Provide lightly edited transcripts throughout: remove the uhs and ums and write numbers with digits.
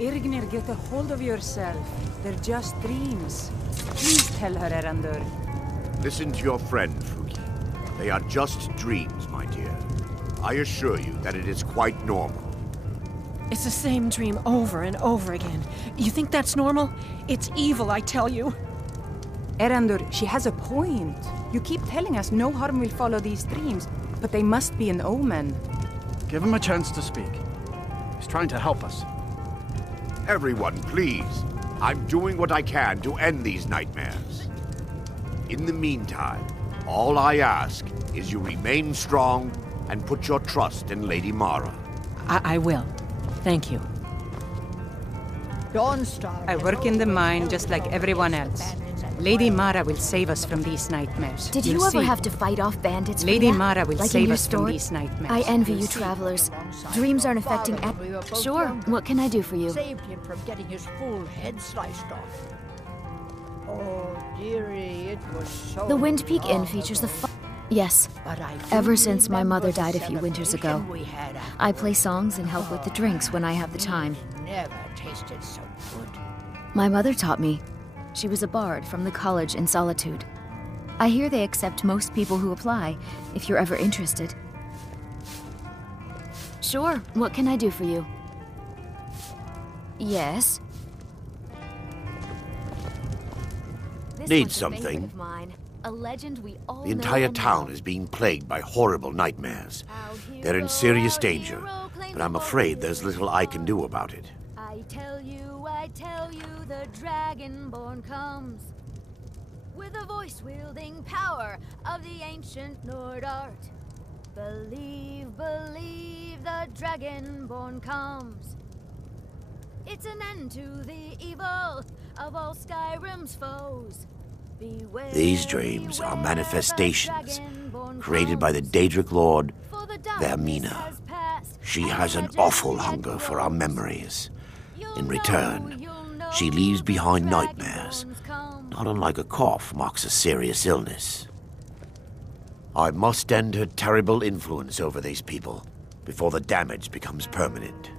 Irgnir, get a hold of yourself. They're just dreams. Please tell her, Erandur. Listen to your friend, Fuki. They are just dreams, my dear. I assure you that it is quite normal. It's the same dream over and over again. You think that's normal? It's evil, I tell you. Erandur, she has a point. You keep telling us no harm will follow these dreams, but they must be an omen. Give him a chance to speak. He's trying to help us. Everyone, please. I'm doing what I can to end these nightmares. In the meantime, all I ask is you remain strong and put your trust in Lady Mara. I will. Thank you. I work in the mine just like everyone else. Lady Mara will save us from these nightmares. Did You'll you ever see. have to fight off bandits? Lady Frida? Mara will like save in your us from story? these nightmares. I envy You'll you see. travelers. Dreams aren't affecting Sure, what can I do for you? Saved him from getting his full head sliced off. Oh, dearie, it was so The Wind Peak Inn long features the ago. Yes. But I do Ever since my remember mother the died a few winters ago. celebration we had I play songs and help with the drinks when I have the time. Never tasted so good. My mother taught me. She was a bard from the college in Solitude. I hear they accept most people who apply, if you're ever interested. Sure, what can I do for you? Yes? Need something? A legend we all The entire town is being plagued by horrible nightmares. They're in serious danger, but I'm afraid there's little I can do about it. I tell you, the Dragonborn comes. With the voice-wielding power of the ancient Nord art. Believe, the Dragonborn comes. It's an end to the evil of all Skyrim's foes. Beware, These dreams are beware, manifestations the Dragonborn created by the comes. Daedric Lord, For the darkness Vermina. has passed, She and has an majesty awful has hunger for our grown. memories. You'll In know, return, you'll know she leaves the behind nightmares. Dragonborns come. Not unlike a cough marks a serious illness. I must end her terrible influence over these people before the damage becomes permanent.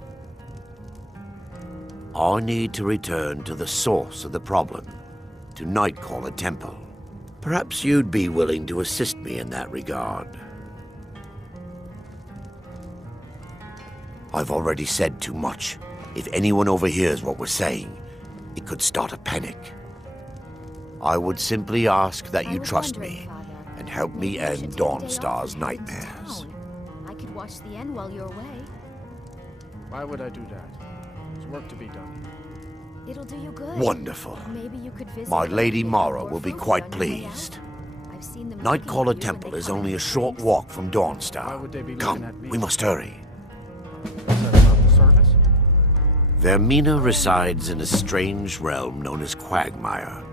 I need to return to the source of the problem, to Nightcaller Temple. Perhaps you'd be willing to assist me in that regard. I've already said too much. If anyone overhears what we're saying, it could start a panic. I would simply ask that you trust me and help me end Dawnstar's nightmares. I could watch the end while you're away. Why would I do that? There's work to be done. It'll do you good. Wonderful. Maybe you could visit My with Lady me Mara or will be Fuki quite on your way out. pleased. I've seen them Nightcaller looking at you Temple when they is come only a into short dreams. walk from Why Dawnstar. would they be looking Come, at me? we must hurry. Is that about the service? Vermina resides in a strange realm known as Quagmire,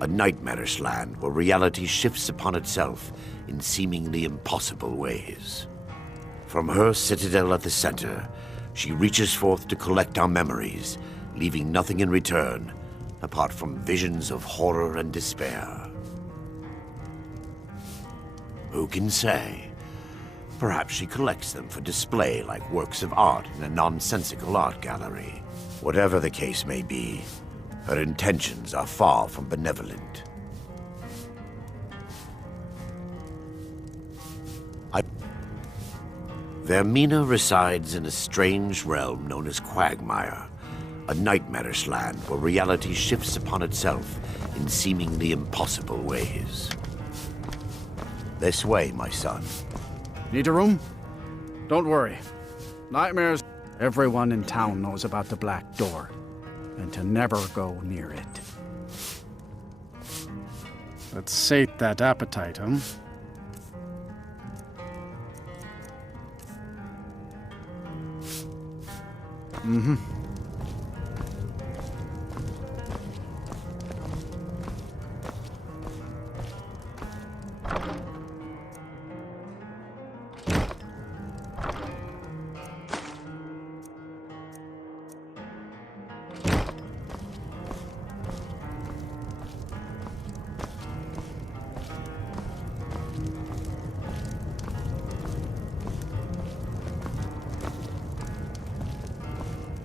a nightmarish land where reality shifts upon itself in seemingly impossible ways. From her citadel at the center, she reaches forth to collect our memories, leaving nothing in return apart from visions of horror and despair. Who can say? Perhaps she collects them for display like works of art in a nonsensical art gallery. Whatever the case may be, her intentions are far from benevolent. Vermina resides in a strange realm known as Quagmire, a nightmarish land where reality shifts upon itself in seemingly impossible ways. This way, my son. Need a room? Don't worry. Nightmares. Everyone in town knows about the Black Door, and to never go near it. Let's sate that appetite, huh? Mm-hmm.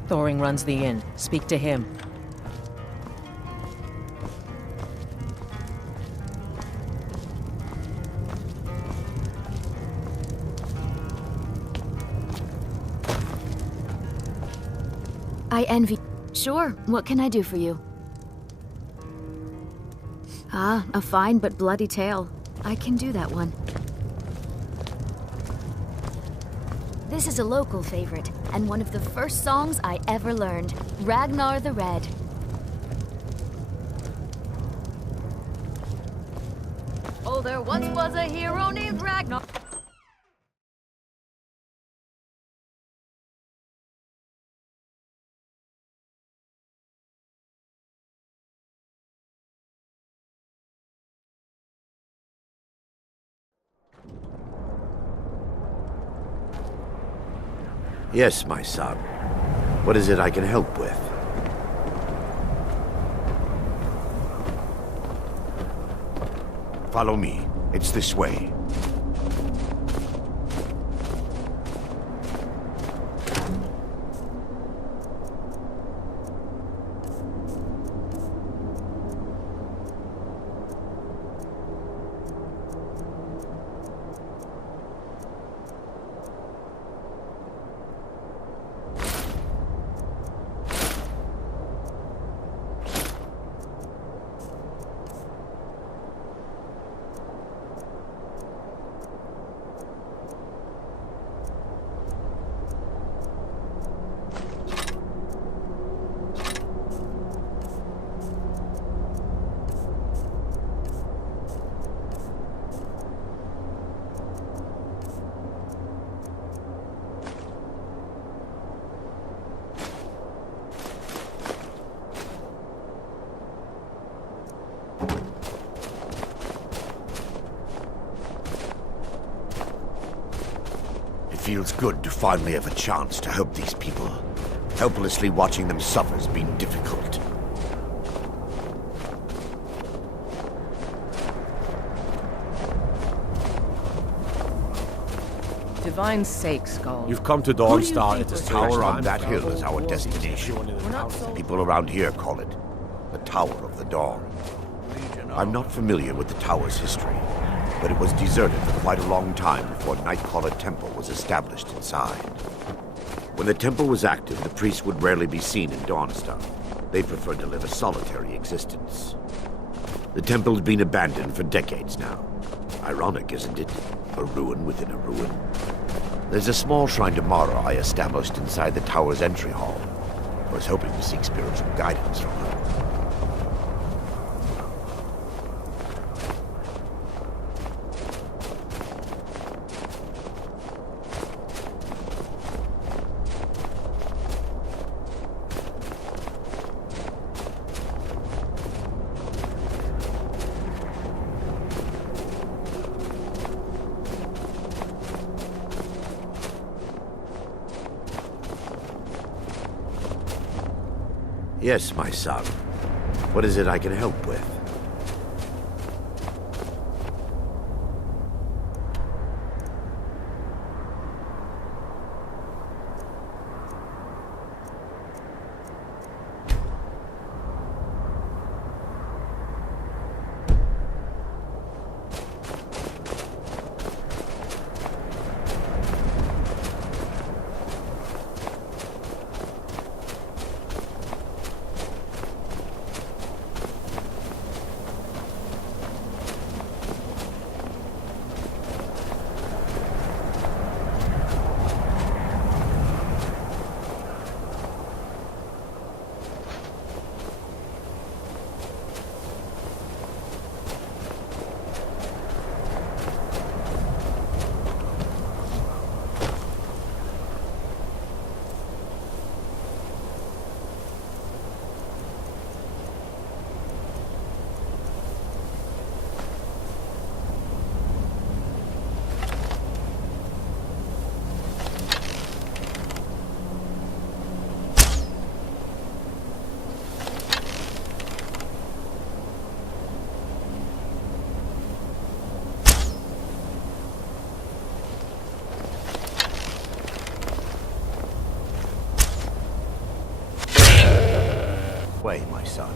Thoring runs the inn. Speak to him. I envy. Sure, what can I do for you? Ah, a fine but bloody tale. I can do that one. This is a local favorite, and one of the first songs I ever learned. Ragnar the Red. Oh, there once was a hero named Ragnar. Yes, my son. What is it I can help with? Follow me. It's this way. It feels good to finally have a chance to help these people. Helplessly watching them suffer has been difficult. Divine's sake, Skull. You've come to Who do you Dawnstar. think It's a was tower Tower on on that hill is our destination. People around here call it the Tower of the Dawn. I'm not familiar with the tower's history, but it was deserted for quite a long time before Nightcaller Temple was established inside. When the temple was active, the priests would rarely be seen in Dawnstar. They preferred to live a solitary existence. The temple has been abandoned for decades now. Ironic, isn't it? A ruin within a ruin. There's a small shrine to Mara I established inside the tower's entry hall. I was hoping to seek spiritual guidance from her. Yes, my son. What is it I can help with? Way, my son.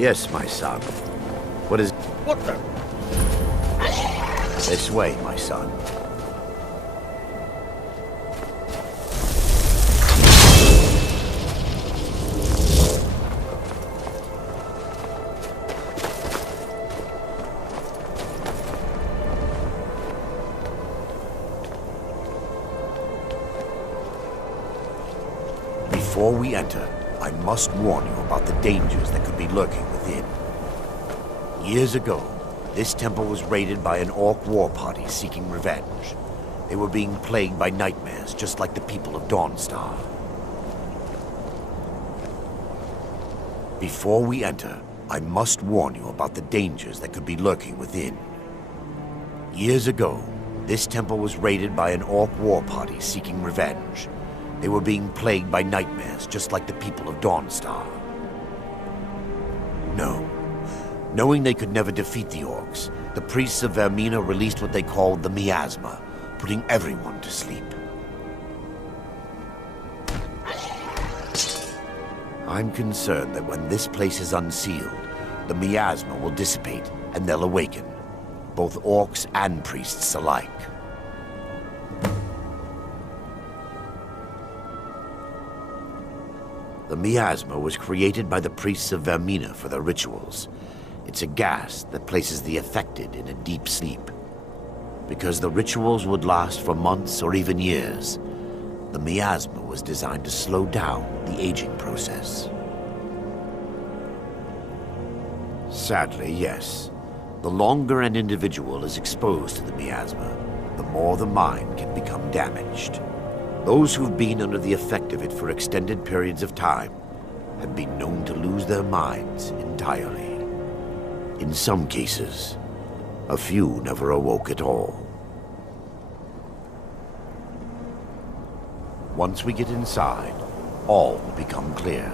Yes, my son. What is... What the? This way, my son. Before we enter, I must warn you about the dangers that could be lurking within. Years ago, this temple was raided by an orc war party seeking revenge. They were being plagued by nightmares, just like the people of Dawnstar. Before we enter, I must warn you about the dangers that could be lurking within. Years ago, this temple was raided by an orc war party seeking revenge. They were being plagued by nightmares, just like the people of Dawnstar. No. Knowing they could never defeat the orcs, the priests of Vermina released what they called the miasma, putting everyone to sleep. I'm concerned that when this place is unsealed, the miasma will dissipate and they'll awaken, both orcs and priests alike. The miasma was created by the priests of Vermina for their rituals. It's a gas that places the affected in a deep sleep. Because the rituals would last for months or even years, the miasma was designed to slow down the aging process. Sadly, yes. The longer an individual is exposed to the miasma, the more the mind can become damaged. Those who've been under the effect of it for extended periods of time have been known to lose their minds entirely. In some cases, a few never awoke at all. Once we get inside, all will become clear.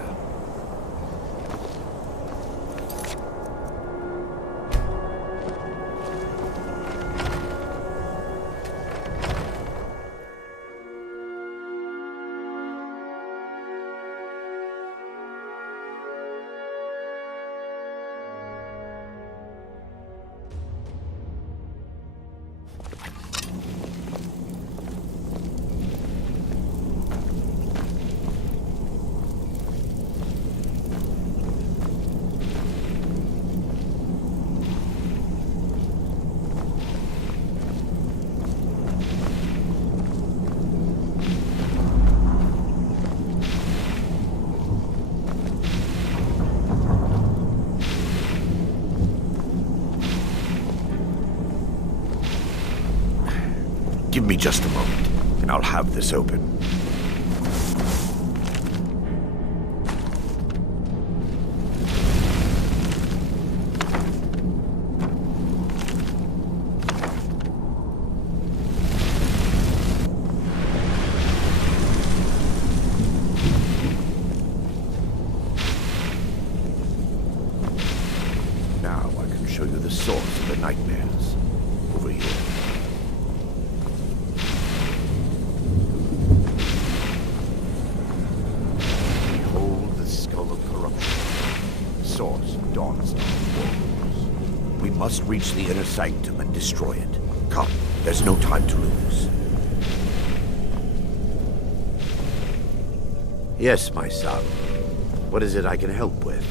Give me just a moment, and I'll have this open. Now I can show you the source of the nightmares. Over here. Source of Dawnstar walls. We must reach the inner sanctum and destroy it. Come, there's no time to lose. Yes, my son. What is it I can help with?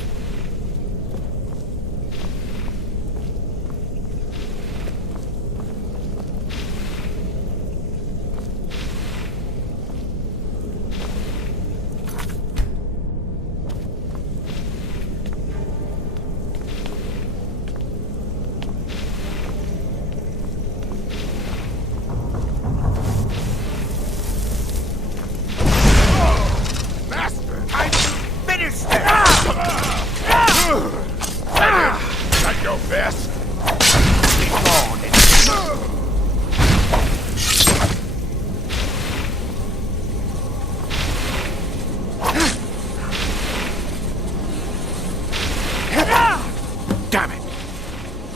Damn it!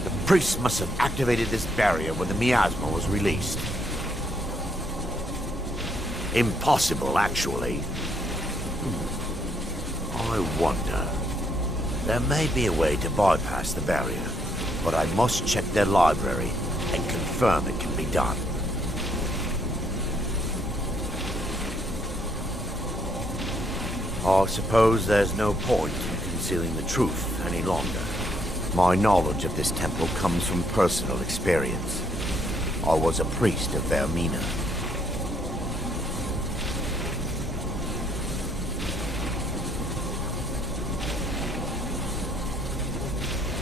The priests must have activated this barrier when the miasma was released. Impossible, actually. I wonder. There may be a way to bypass the barrier, but I must check their library and confirm it can be done. I suppose there's no point in concealing the truth any longer. My knowledge of this temple comes from personal experience. I was a priest of Vermina.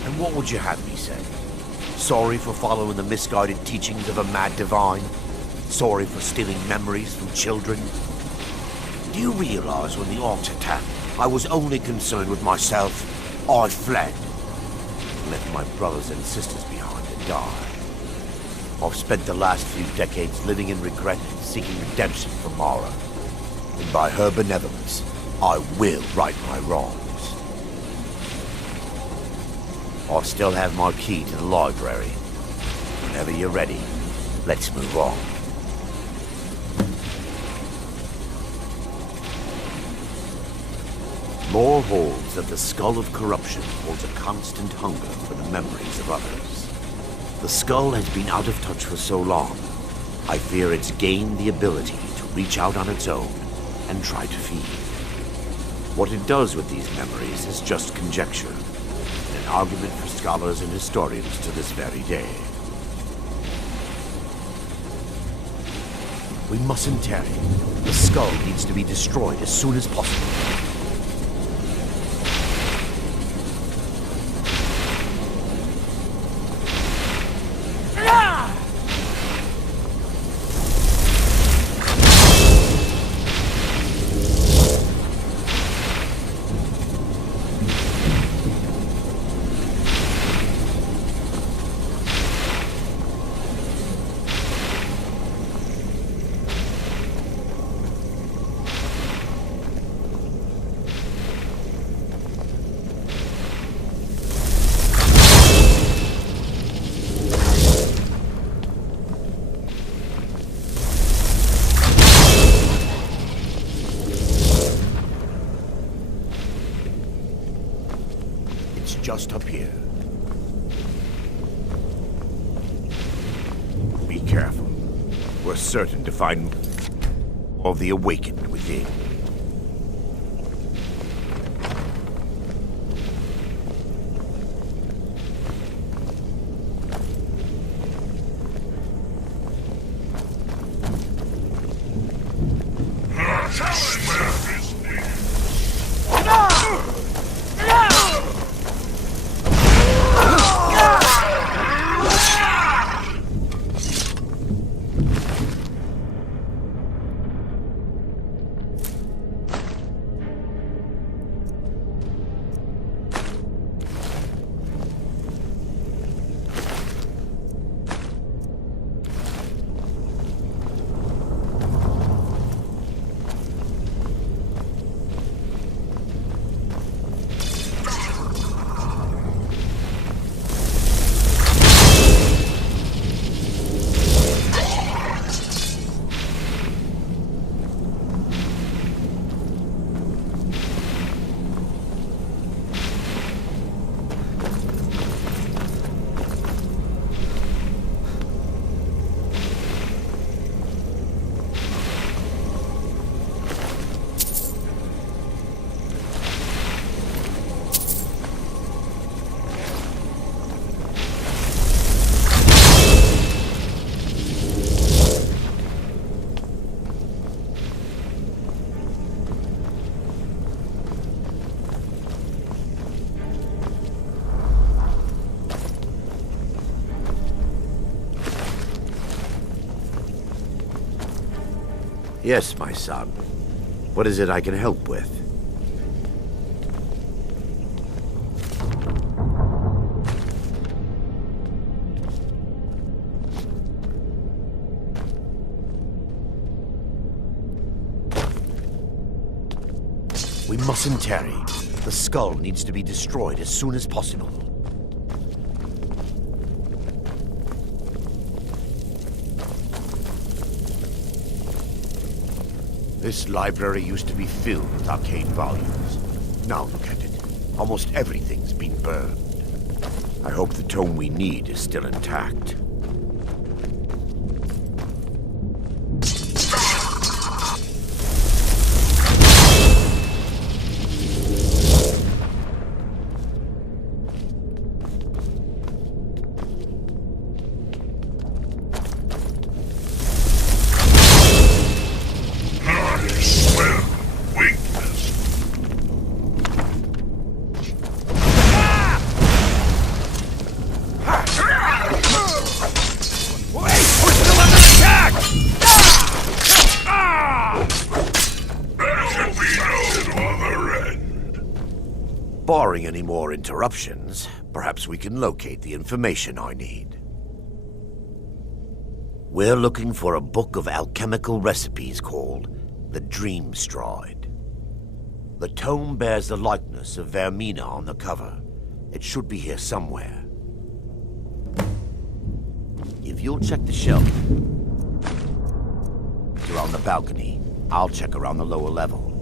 And what would you have me say? Sorry for following the misguided teachings of a mad divine? Sorry for stealing memories from children? Do you realize when the orcs attacked, I was only concerned with myself. I fled. Left my brothers and sisters behind to die. I've spent the last few decades living in regret and seeking redemption from Mara. And by her benevolence, I will right my wrongs. I still have my key to the library. Whenever you're ready, let's move on. Lore holds that the Skull of Corruption holds a constant hunger for the memories of others. The skull has been out of touch for so long, I fear it's gained the ability to reach out on its own and try to feed. What it does with these memories is just conjecture, and an argument for scholars and historians to this very day. We mustn't tarry. The skull needs to be destroyed as soon as possible. Just up here. Be careful. We're certain to find of the awakened within. Yes, my son. What is it I can help with? We mustn't tarry. The skull needs to be destroyed as soon as possible. This library used to be filled with arcane volumes. Now look at it. Almost everything's been burned. I hope the tome we need is still intact. Barring any more interruptions, perhaps we can locate the information I need. We're looking for a book of alchemical recipes called the Dream Stride. The tome bears the likeness of Vermina on the cover. It should be here somewhere. If you'll check the shelf around the balcony, I'll check around the lower level.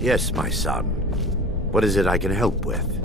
Yes, my son. What is it I can help with?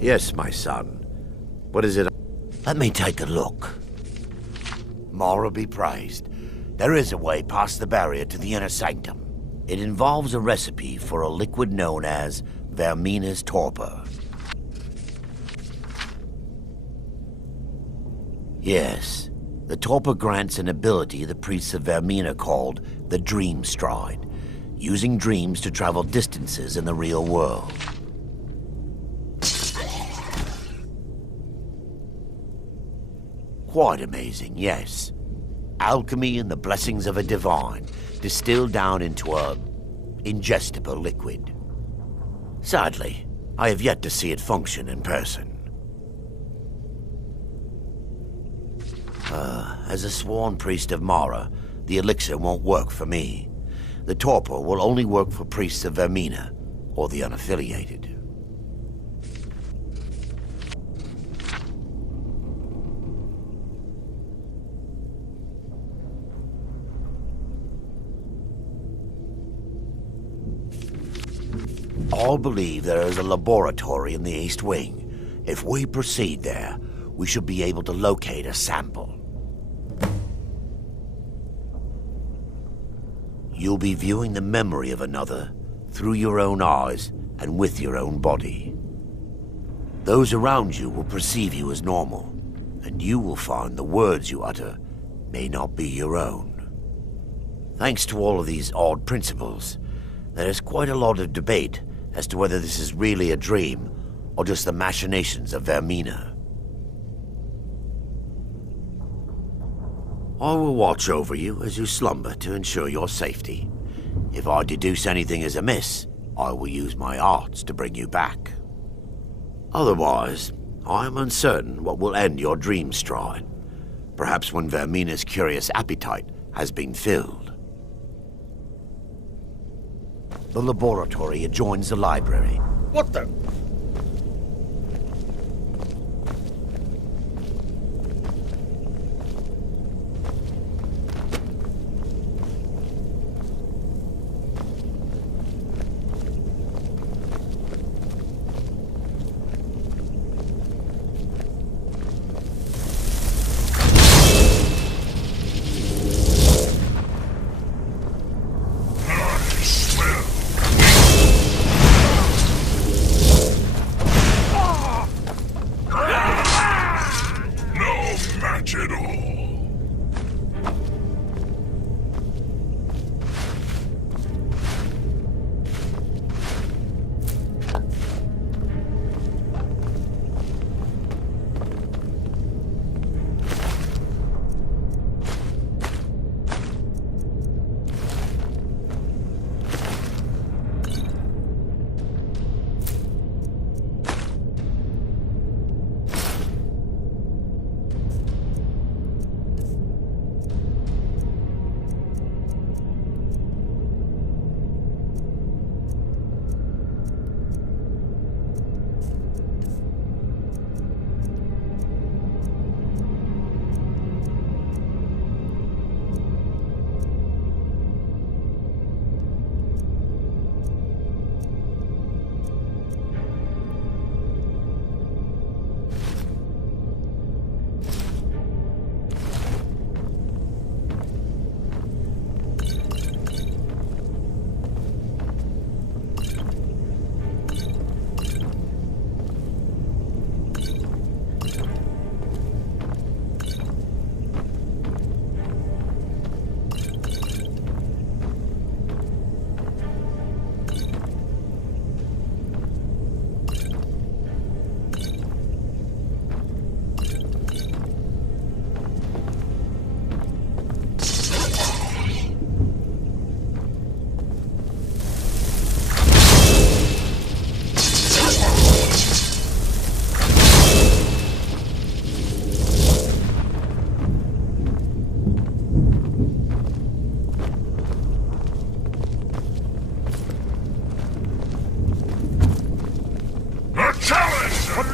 Yes, my son. What is it? Let me take a look. Mara be praised. There is a way past the barrier to the inner sanctum. It involves a recipe for a liquid known as Vermina's torpor. Yes, the torpor grants an ability the priests of Vermina called the Dream Stride, using dreams to travel distances in the real world. Quite amazing, yes. Alchemy and the blessings of a divine, distilled down into a ingestible liquid. Sadly, I have yet to see it function in person. As a sworn priest of Mara, the elixir won't work for me. The torpor will only work for priests of Vermina, or the unaffiliated. All believe there is a laboratory in the East Wing. If we proceed there, we should be able to locate a sample. You'll be viewing the memory of another through your own eyes and with your own body. Those around you will perceive you as normal, and you will find the words you utter may not be your own. Thanks to all of these odd principles, there is quite a lot of debate as to whether this is really a dream or just the machinations of Vermina. I will watch over you as you slumber to ensure your safety. If I deduce anything is amiss, I will use my arts to bring you back. Otherwise, I am uncertain what will end your dream stride. Perhaps when Vermina's curious appetite has been filled. The laboratory adjoins the library. What the?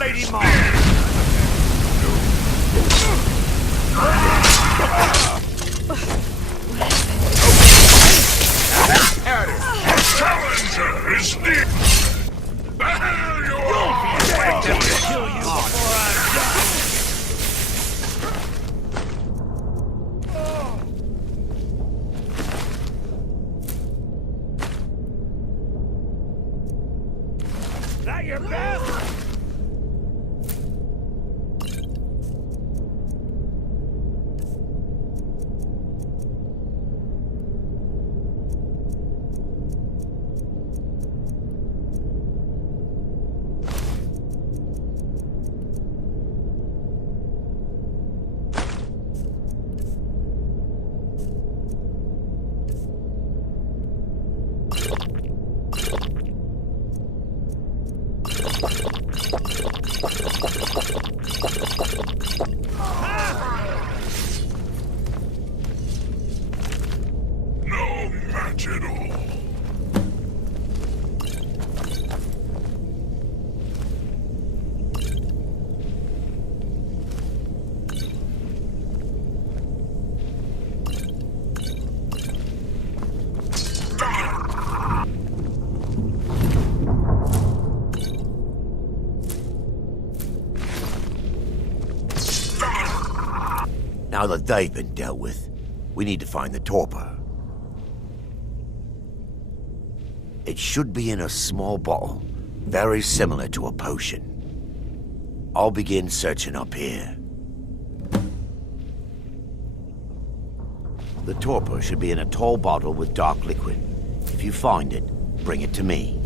Lady Mara! Challenger is near! There you are! No match at all. Now that they've been dealt with, we need to find the torpor. It should be in a small bottle, very similar to a potion. I'll begin searching up here. The torpor should be in a tall bottle with dark liquid. If you find it, bring it to me.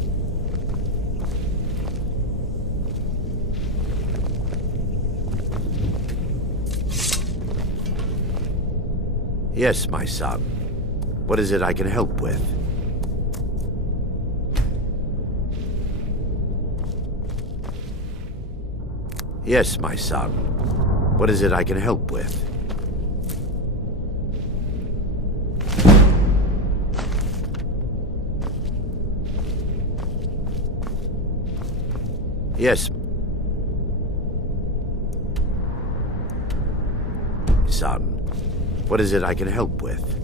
Yes, my son. What is it I can help with? Yes, my son. What is it I can help with? Yes. Son. What is it I can help with?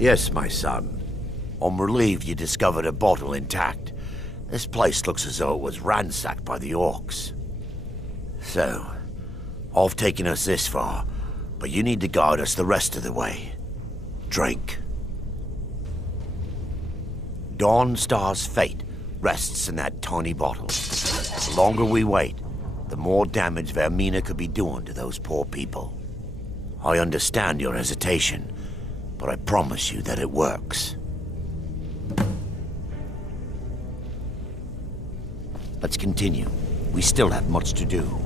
Yes, my son. I'm relieved you discovered a bottle intact. This place looks as though it was ransacked by the orcs. So, I've taken us this far, but you need to guide us the rest of the way. Drink. Dawnstar's fate rests in that tiny bottle. The longer we wait, the more damage Vermina could be doing to those poor people. I understand your hesitation, but I promise you that it works. Let's continue. We still have much to do.